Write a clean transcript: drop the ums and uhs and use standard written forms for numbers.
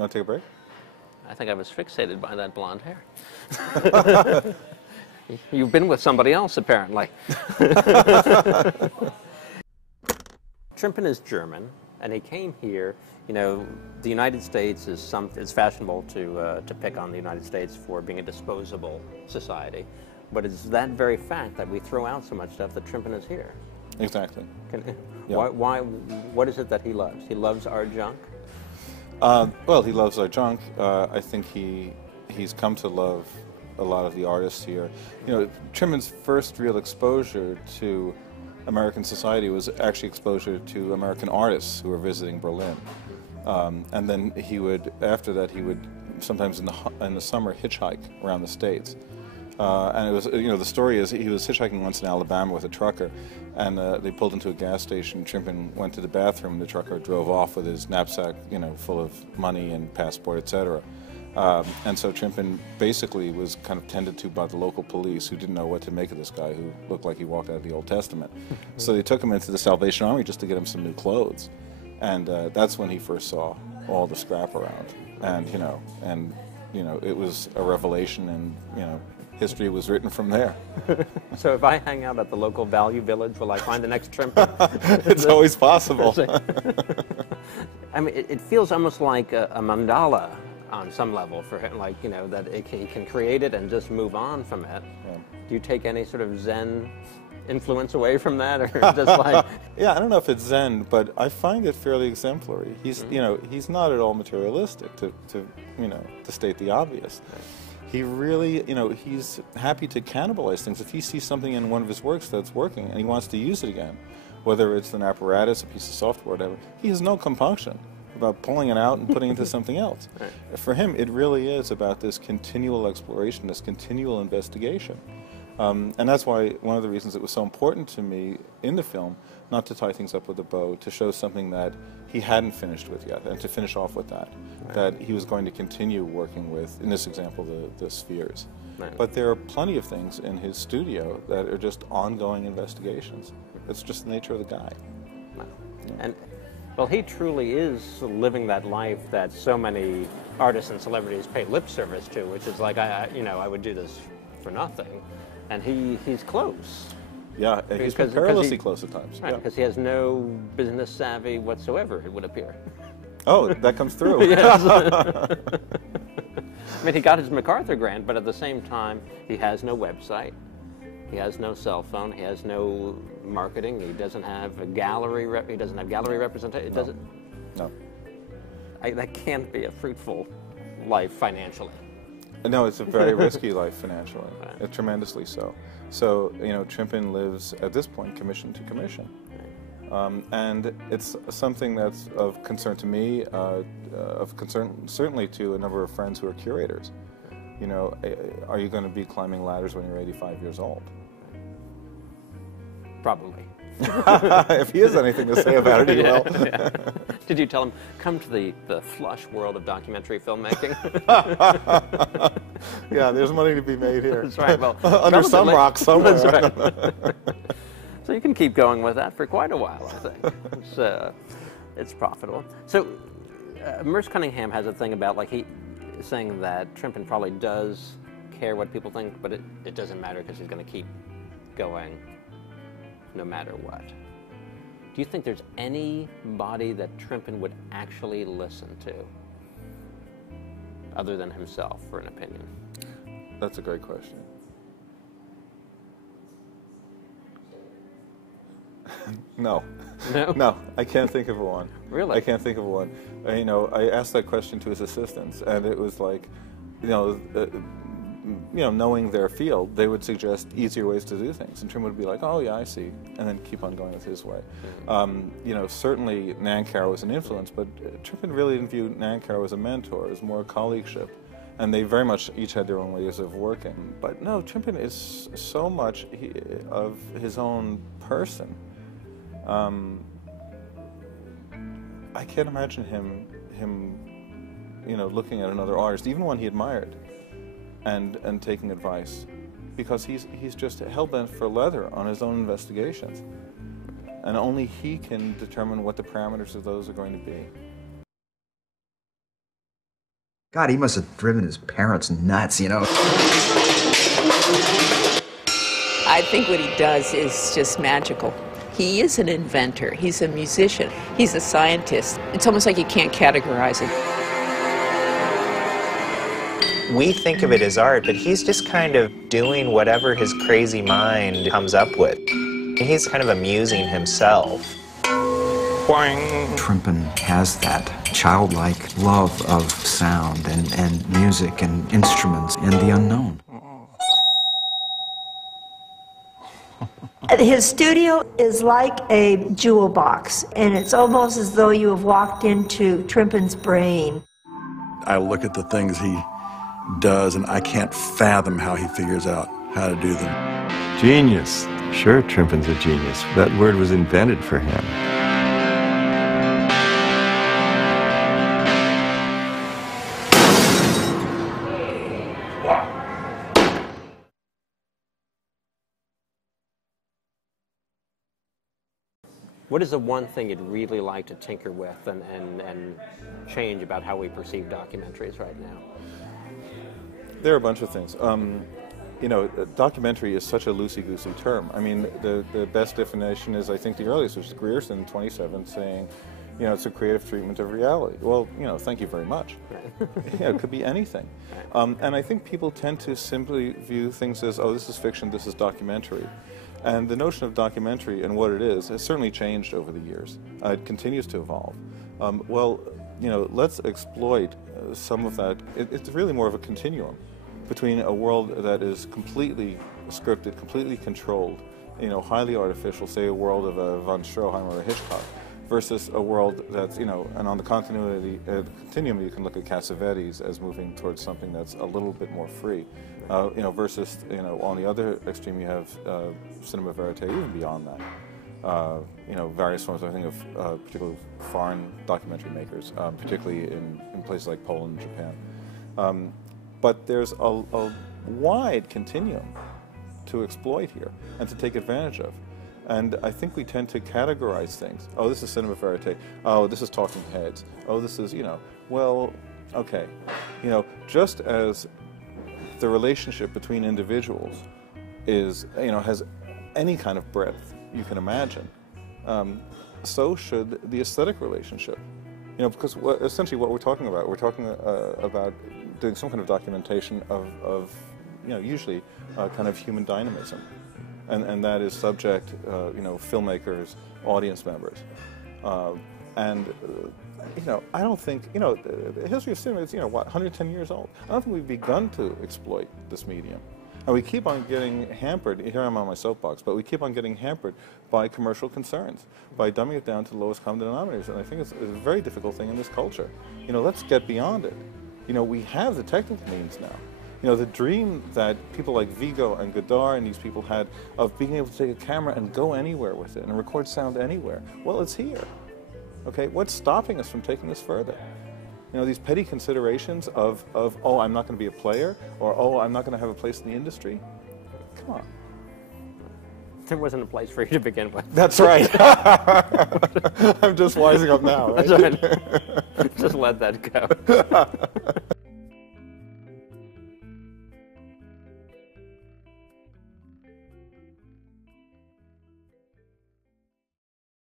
You want to take a break? I think I was fixated by that blonde hair. You've been with somebody else, apparently. TRIMPIN is German, and he came here. You know, the United States is it's fashionable to pick on the United States for being a disposable society, but it's that very fact that we throw out so much stuff that TRIMPIN is here. Exactly. Yeah. What is it that he loves? He loves our junk? Well, he loves our junk. I think he's come to love a lot of the artists here. You know, TRIMPIN's first real exposure to American society was actually exposure to American artists who were visiting Berlin. And then after that, he would sometimes in the summer hitchhike around the States. And it was, you know, the story is he was hitchhiking once in Alabama with a trucker, and they pulled into a gas station. TRIMPIN went to the bathroom, and the trucker drove off with his knapsack, you know, full of money and passport, etc. And so TRIMPIN basically was kind of tended to by the local police, who didn't know what to make of this guy who looked like he walked out of the Old Testament. So they took him into the Salvation Army just to get him some new clothes, and that's when he first saw all the scrap around. And you know, it was a revelation, and you know, history was written from there. So if I hang out at the local Value Village, will I find the next TRIMPIN? It's always possible. I mean, it feels almost like a mandala on some level for him, like, you know, that he can create it and just move on from it. Yeah. Do you take any sort of Zen influence away from that, or just like... Yeah, I don't know if it's Zen, but I find it fairly exemplary. He's, you know, he's not at all materialistic, to state the obvious. Right. He really, you know, he's happy to cannibalize things. If he sees something in one of his works that's working and he wants to use it again, whether it's an apparatus, a piece of software, whatever, he has no compunction about pulling it out and putting it into something else. Right. For him, it really is about this continual exploration, this continual investigation. And that's why one of the reasons it was so important to me in the film not to tie things up with a bow, to show something that he hadn't finished with yet, and to finish off with that, right. That he was going to continue working with, in this example, the spheres. Right. But there are plenty of things in his studio that are just ongoing investigations. It's just the nature of the guy. Wow. Yeah. And, well, he truly is living that life that so many artists and celebrities pay lip service to, which is like, I would do this for nothing. And he's close. Yeah, he's perilously close at times. Right, because he has no business savvy whatsoever, it would appear. Oh, that comes through. Yes. I mean, he got his MacArthur grant, but at the same time, he has no website. He has no cell phone. He has no marketing. He doesn't have a gallery. He doesn't have gallery representation. No. That can't be a fruitful life financially. No, it's a very risky life financially, right. Tremendously so. So, you know, TRIMPIN lives, at this point, commission to commission. Right. And it's something that's of concern to me, of concern certainly to a number of friends who are curators. Right. You know, are you going to be climbing ladders when you're 85 years old? Probably. If he has anything to say about it, he will. Yeah. Did you tell him, come to the flush world of documentary filmmaking? Yeah, there's money to be made here. That's right. Well, under some rock somewhere. That's right. So you can keep going with that for quite a while, I think. It's profitable. So Merce Cunningham has a thing about, like, he saying that TRIMPIN probably does care what people think, but it doesn't matter because he's going to keep going no matter what. Do you think there's anybody that TRIMPIN would actually listen to other than himself for an opinion? That's a great question. No. No? No, I can't think of one. Really? I can't think of one. You know, I asked that question to his assistants, and it was like, knowing their field, they would suggest easier ways to do things. And TRIMPIN would be like, oh, yeah, I see, and then keep on going with his way. Mm-hmm. Certainly Nancarrow was an influence, but TRIMPIN really didn't view Nancarrow as a mentor, as more a colleagueship. And they very much each had their own ways of working. But no, TRIMPIN is so much of his own person. I can't imagine him looking at another artist, even one he admired, and taking advice, because he's just hell-bent for leather on his own investigations, and only he can determine what the parameters of those are going to be. God, he must have driven his parents nuts, you know. I think what he does is just magical. He is an inventor. He's a musician. He's a scientist. It's almost like you can't categorize him. We think of it as art, but he's just kind of doing whatever his crazy mind comes up with. He's kind of amusing himself. TRIMPIN has that childlike love of sound and music and instruments and the unknown. His studio is like a jewel box, and it's almost as though you have walked into TRIMPIN's brain. I look at the things he does, and I can't fathom how he figures out how to do them. Genius. Sure, TRIMPIN's a genius. That word was invented for him. What is the one thing you'd really like to tinker with and change about how we perceive documentaries right now? There are a bunch of things. You know, documentary is such a loosey-goosey term. I mean, the best definition is, I think, the earliest, which is Grierson, 27, saying, you know, it's a creative treatment of reality. Well, you know, thank you very much. You know, it could be anything. And I think people tend to simply view things as, oh, this is fiction, this is documentary. And the notion of documentary and what it is has certainly changed over the years. It continues to evolve. Well, you know, let's exploit some of that. It's really more of a continuum between a world that is completely scripted, completely controlled, you know, highly artificial, say a world of a von Stroheim or a Hitchcock, versus a world that's, you know, and on the continuum you can look at Cassavetes as moving towards something that's a little bit more free, you know, versus, you know, on the other extreme you have cinema verite, even beyond that. You know, various forms, I think, of particularly foreign documentary makers, particularly in places like Poland and Japan. But there's a wide continuum to exploit here and to take advantage of. And I think we tend to categorize things. Oh, this is cinema verite. Oh, this is talking heads. Oh, this is, you know, well, okay. You know, just as the relationship between individuals is, you know, has any kind of breadth you can imagine, so should the aesthetic relationship. You know, because essentially what we're talking about doing some kind of documentation of you know, usually kind of human dynamism. And that is subject, you know, filmmakers, audience members. You know, I don't think, you know, the history of cinema is, you know, what, 110 years old. I don't think we've begun to exploit this medium. And we keep on getting hampered, here I'm on my soapbox, but we keep on getting hampered by commercial concerns, by dumbing it down to the lowest common denominators. And I think it's a very difficult thing in this culture. You know, let's get beyond it. You know, we have the technical means now. You know, the dream that people like Vigo and Godard and these people had of being able to take a camera and go anywhere with it and record sound anywhere, well, it's here. Okay, what's stopping us from taking this further? You know, these petty considerations of oh, I'm not going to be a player, or oh, I'm not going to have a place in the industry. Come on. There wasn't a place for you to begin with. That's right. I'm just wising up now. Right? That's right. Just let that go.